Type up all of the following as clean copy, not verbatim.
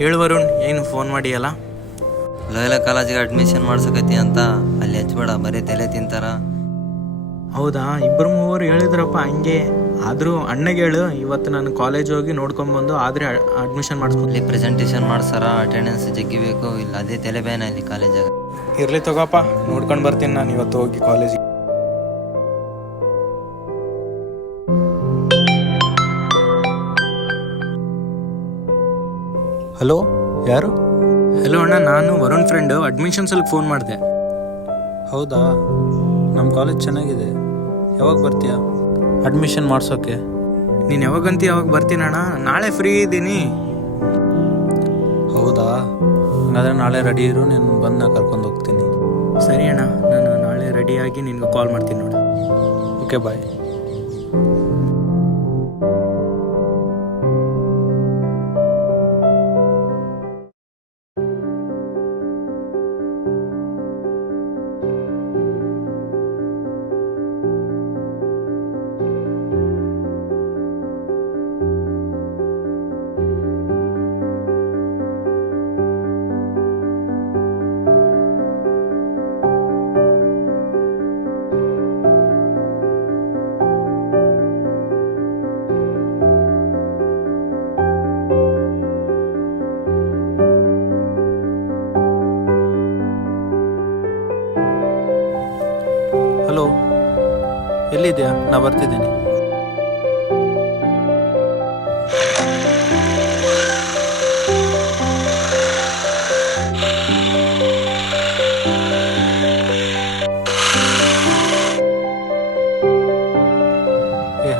ಹೇಳು ವರುಣ್, ಏನು ಫೋನ್ ಮಾಡಿಯಲ್ಲ? ಲೋಯಲ ಕಾಲೇಜಿಗೆ ಅಡ್ಮಿಷನ್ ಮಾಡ್ಸಕತ್ತಿ ಅಂತ ಅಲ್ಲಿ ಹಚ್ಬೇಡ, ಬರೀ ತಲೆ ತಿಂತಾರ. ಹೌದಾ, ಇಬ್ಬರು ಮೂವರು ಹೇಳಿದ್ರಪ್ಪ ಹಂಗೆ. ಆದರೂ ಅಣ್ಣಗೆ ಹೇಳು, ಇವತ್ತು ನಾನು ಕಾಲೇಜ್ ಹೋಗಿ ನೋಡ್ಕೊಂಬಂದು ಆದರೆ ಅಡ್ಮಿಷನ್ ಮಾಡಿಸ್ಕೊ. ಅಲ್ಲಿ ಪ್ರೆಸೆಂಟೇಷನ್ ಮಾಡ್ಸಾರ, ಅಟೆಂಡೆನ್ಸ್ ಜಗ್ಗಿಬೇಕು. ಇಲ್ಲ ಅದೇ ತಲೆ ಬೇನ ಇಲ್ಲಿ ಕಾಲೇಜಾಗ. ಇರಲಿ ತಗೋಪ್ಪ, ನೋಡ್ಕೊಂಡು ಬರ್ತೀನಿ ನಾನು ಇವತ್ತು ಹೋಗಿ ಕಾಲೇಜಿಗೆ. ಹಲೋ, ಯಾರು? ಹಲೋ ಅಣ್ಣ, ನಾನು ವರುಣ್ ಫ್ರೆಂಡು. ಅಡ್ಮಿಷನ್ಸಲ್ಲಿ ಫೋನ್ ಮಾಡಿದೆ. ಹೌದಾ, ನಮ್ಮ ಕಾಲೇಜ್ ಚೆನ್ನಾಗಿದೆ. ಯಾವಾಗ ಬರ್ತೀಯಾ ಅಡ್ಮಿಷನ್ ಮಾಡಿಸೋಕ್ಕೆ? ನೀನು ಯಾವಾಗಂತ ಯಾವಾಗ ಬರ್ತೀನಿ ಅಣ್ಣ, ನಾಳೆ ಫ್ರೀ ಇದ್ದೀನಿ. ಹೌದಾ, ಹಾಗಾದರೆ ನಾಳೆ ರೆಡಿ ಇರು, ನೀನು ಬಂದು ಕರ್ಕೊಂಡು ಹೋಗ್ತೀನಿ. ಸರಿ ಅಣ್ಣ, ನಾನು ನಾಳೆ ರೆಡಿಯಾಗಿ ನಿನ್ಗೆ ಕಾಲ್ ಮಾಡ್ತೀನಿ ನೋಡು. ಓಕೆ, ಬಾಯ್. ಹಲೋ, ಎಲ್ಲಿದೆಯಾ? ನಾ ಬರ್ತಿದ್ದೀನಿ.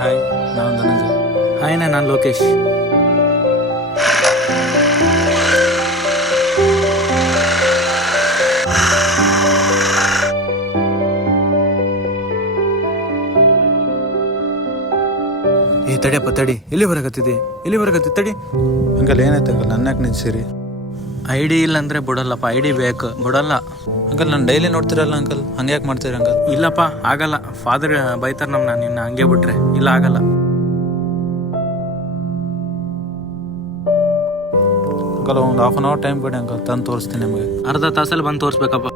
ಹಾಯ್, ನಾನು ಧನಂಜಯ್. ಹಾಯ್ ಅಣ್ಣ, ನಾನು ಲೋಕೇಶ್. ತಡಿಯಪ್ಪ ತಡಿ, ಎಲ್ಲಿ ಬರಕತ್ತಿದೆ ತಡಿ. ಅಂಕಲ್, ಏನಾಯ್ತು ಅಂಕಲ್? ನನ್ನ ಯಾಕೆ ನಿಲ್ಸಿರಿ? ID ಇಲ್ಲ ಅಂದರೆ ಬಿಡಲ್ಲಪ್ಪ, ID ಬೇಕು, ಬಿಡಲ್ಲ. ಅಂಕಲ್, ನಾನು ಡೈಲಿ ನೋಡ್ತಿರಲ್ಲ ಅಂಕಲ್, ಹಂಗೆ ಯಾಕೆ ಮಾಡ್ತೀರಿ ಅಂಕಲ್? ಇಲ್ಲಪ್ಪ, ಆಗಲ್ಲ. ಫಾದರ್ ಬೈತಾರೆ ನಮ್ಮನ್ನ, ನಿನ್ನ ಹಂಗೆ ಬಿಟ್ರೆ. ಇಲ್ಲ, ಆಗಲ್ಲ. ಅಂಕಲ್, ಒಂದು ಹಾಫ್ ಆನ್ ಅವರ್ ಟೈಮ್ ಕೊಡಿ ಅಂಕಲ್, ತಂದು ತೋರಿಸ್ತೀನಿ ನಿಮಗೆ. ಅರ್ಧ ತಾಸಲ್ಲಿ ಬಂದು ತೋರಿಸ್ಬೇಕಪ್ಪ.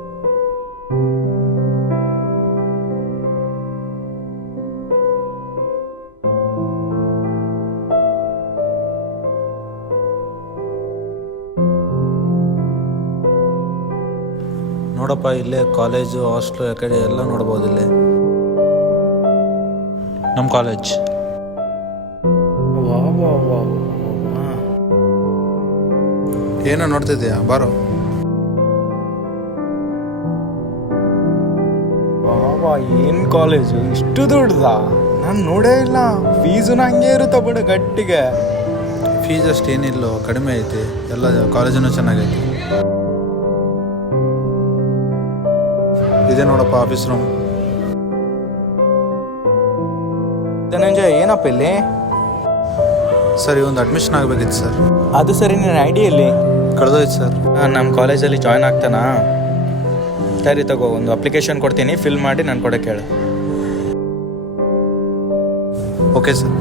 ನೋಡಪ್ಪ, ಇಲ್ಲೇ ಕಾಲೇಜು, ಹಾಸ್ಟೆಲು, ಆ ಕಡೆ ಎಲ್ಲ ನೋಡ್ಬೋದು. ಇಲ್ಲೇ ನಮ್ಮ ಕಾಲೇಜ್. ಏನೋ ನೋಡ್ತಿದ್ದೀಯಾ? ಬಾರೋ. ಏನು ಕಾಲೇಜು ಇಷ್ಟು ದೊಡ್ಡದ? ನಾನು ನೋಡೇ ಇಲ್ಲ. ಫೀಸುನ ಹಂಗೆ ಇರುತ್ತಾ ಬಿಡು, ಗಟ್ಟಿಗೆ. ಫೀಸ್ ಅಷ್ಟು ಏನಿಲ್ಲ, ಕಡಿಮೆ ಐತಿ. ಎಲ್ಲ ಕಾಲೇಜೂ ಚೆನ್ನಾಗೈತಿ. ಇದೆ ನೋಡಪ್ಪ ಆಫೀಸ್ ರೂಮ್. ಧನಂಜಯ, ಏನಪ್ಪ ಇಲ್ಲಿ? ಸರ್, ಒಂದು ಅಡ್ಮಿಷನ್ ಆಗಬೇಕಿತ್ತು ಸರ್. ಅದು ಸರಿ, ನಿನ್ನ ID ಎಲ್ಲಿ? ಕಳೆದೋಯ್ತು ಸರ್. ನಮ್ಮ ಕಾಲೇಜಲ್ಲಿ ಜಾಯ್ನ್ ಆಗ್ತಾನಾ? ಸರಿ ತಗೋ, ಒಂದು ಅಪ್ಲಿಕೇಶನ್ ಕೊಡ್ತೀನಿ, ಫಿಲ್ ಮಾಡಿ ನಾನು ಕೊಡೋಕ್ಕೆ ಹೇಳು. Okay sir.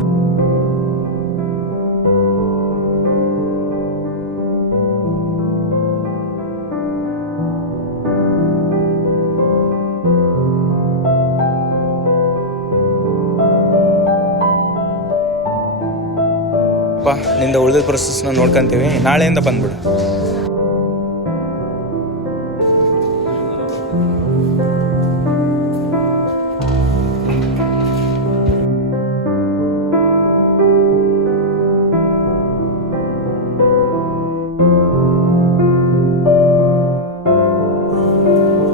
ನಿಂದ ಉಳಿದ ಪ್ರೊಸೆಸ್ನ ನೋಡ್ಕೊಂತೀವಿ. ನಾಳೆಯಿಂದ ಬಂದ್ಬಿಡು.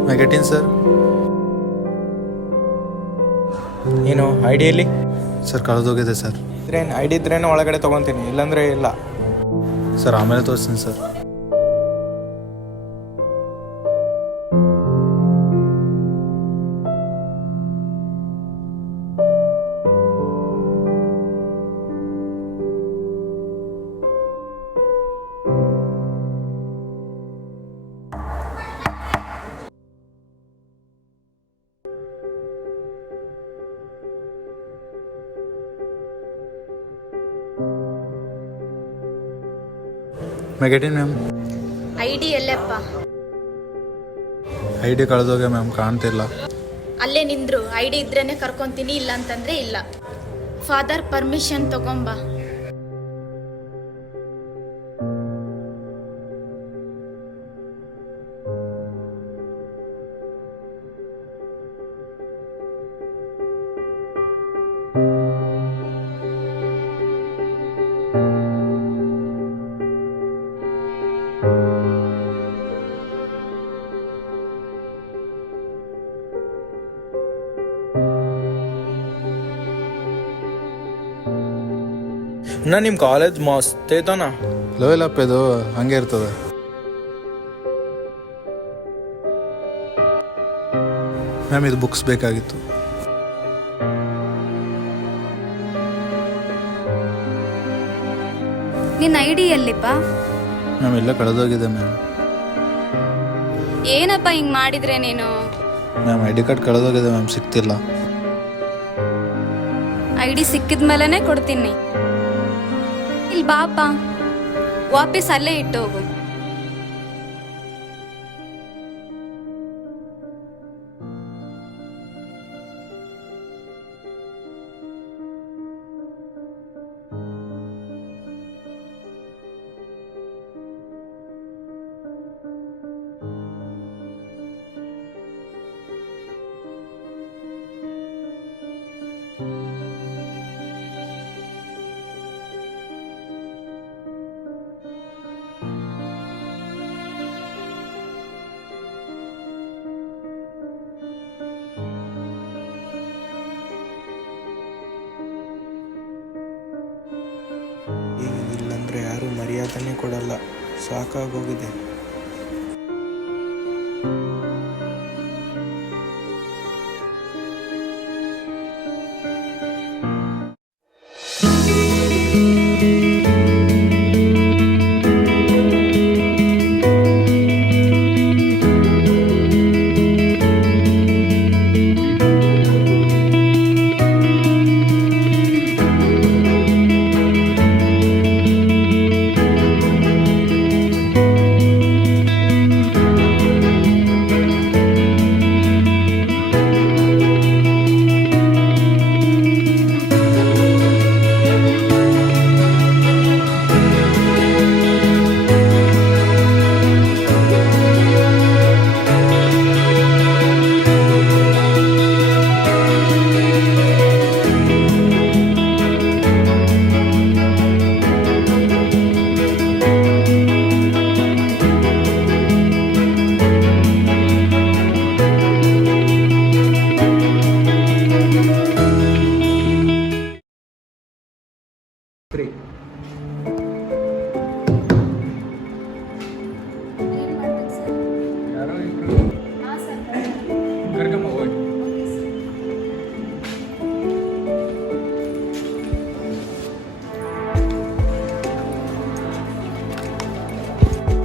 ಮೆಗಟಿನ್ ಸರ್. ಏನು ID-ಯಲ್ಲಿ? ಸರ್, ಕಳೆದೋಗಿದೆ ಸರ್. ID ಇದ್ರೇನು ಒಳಗಡೆ ತೊಗೊತೀನಿ, ಇಲ್ಲಾಂದರೆ ಇಲ್ಲ. ಸರ್, ಆಮೇಲೆ ತೋರಿಸ್ತೀನಿ ಸರ್. ಮೆಗೆಟಿನ್ ಮ್ಯಾಮ್. ID ಎಲ್ಲಪ್ಪ? ID ಕಳೆದೋಗೆ ಮ್ಯಾಮ್, ಕಾಣ್ತಿಲ್ಲ. ಅಲ್ಲೇ ನಿಂದ್ರು. ID ಇದ್ರೇನೆ ಕರ್ಕೊಂತೀನಿ, ಇಲ್ಲ ಅಂತಂದ್ರೆ ಇಲ್ಲ. ಫಾದರ್ ಪರ್ಮಿಷನ್ ತಗೊಂಬ. ಇನ್ನ ನಿಮ್ಮ ಕಾಲೇಜ್ ಮಸ್ತ್ ಐತನ. ಲೋಯಲ್ ಅಪ್ ಇದು ಹಂಗೆ ಇರ್ತದೆ. ಮ್ಯಾಮ್ ಇದು ಬುಕ್ಸ್ ಬೇಕಾಗಿತ್ತು. ನಿನ್ನ ID ಎಲ್ಲಿಪ್ಪ? ಮ್ಯಾಮ್ ಎಲ್ಲ ಕಳೆದೋಗಿದೆ ಮ್ಯಾಮ್. ಏನಪ್ಪ ಹಿಂಗ್ ಮಾಡಿದ್ರೆ ನೀನು? ಮ್ಯಾಮ್ ID ಕಾರ್ಡ್ ಕಳೆದೋಗಿದೆ ಮ್ಯಾಮ್, ಸಿಗ್ತಿಲ್ಲ. ID ಸಿಕ್ಕಿದ್ಮೇಲೆ ಕೊಡ್ತೀನಿ. ಇಲ್ಲಿ ಬಾಪ, ವಾಪಸ್ ಅಲ್ಲೇ ಇಟ್ಟು ಹೋಗು. ಇಲ್ಲಂದ್ರೆ ಯಾರು ಮರ್ಯಾದನೆ ಕೊಡಲ್ಲ. ಸಾಕಾಗೋಗಿದೆ.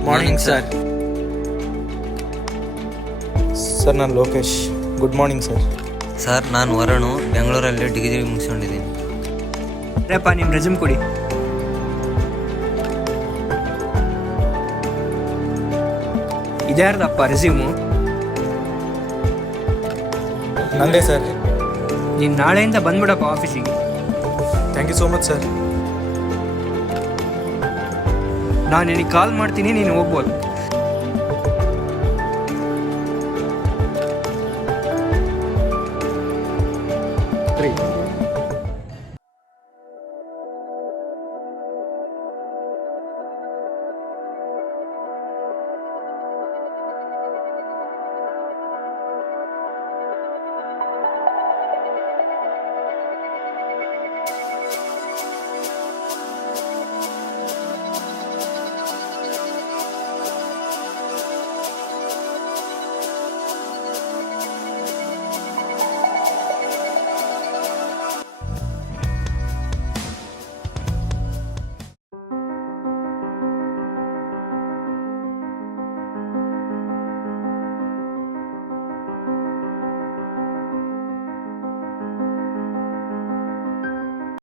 Morning sir. ಸರ್ ನಾನು Lokesh. Good morning sir. Sir ನಾನು ವರುಣು, ಬೆಂಗಳೂರಲ್ಲಿ ಡಿಗ್ರಿ ಮುಗಿಸ್ಕೊಂಡಿದ್ದೀನಿ. ಅದೇಪ್ಪ ನಿಮ್ಮ ರೆಸ್ಯೂಮ್ ಕೊಡಿ. ಇದ್ಯಾರ್ದಪ್ಪ ರೆಸ್ಯೂಮು? ನಂದೇ ಸರ್. ನೀನು ನಾಳೆಯಿಂದ ಬಂದ್ಬಿಡಪ್ಪ ಆಫೀಸಿಗೆ. Thank you so much sir. ನಾನು ನಿನಗೆ ಕಾಲ್ ಮಾಡ್ತೀನಿ, ನೀನು ಹೋಗ್ಬೋದು.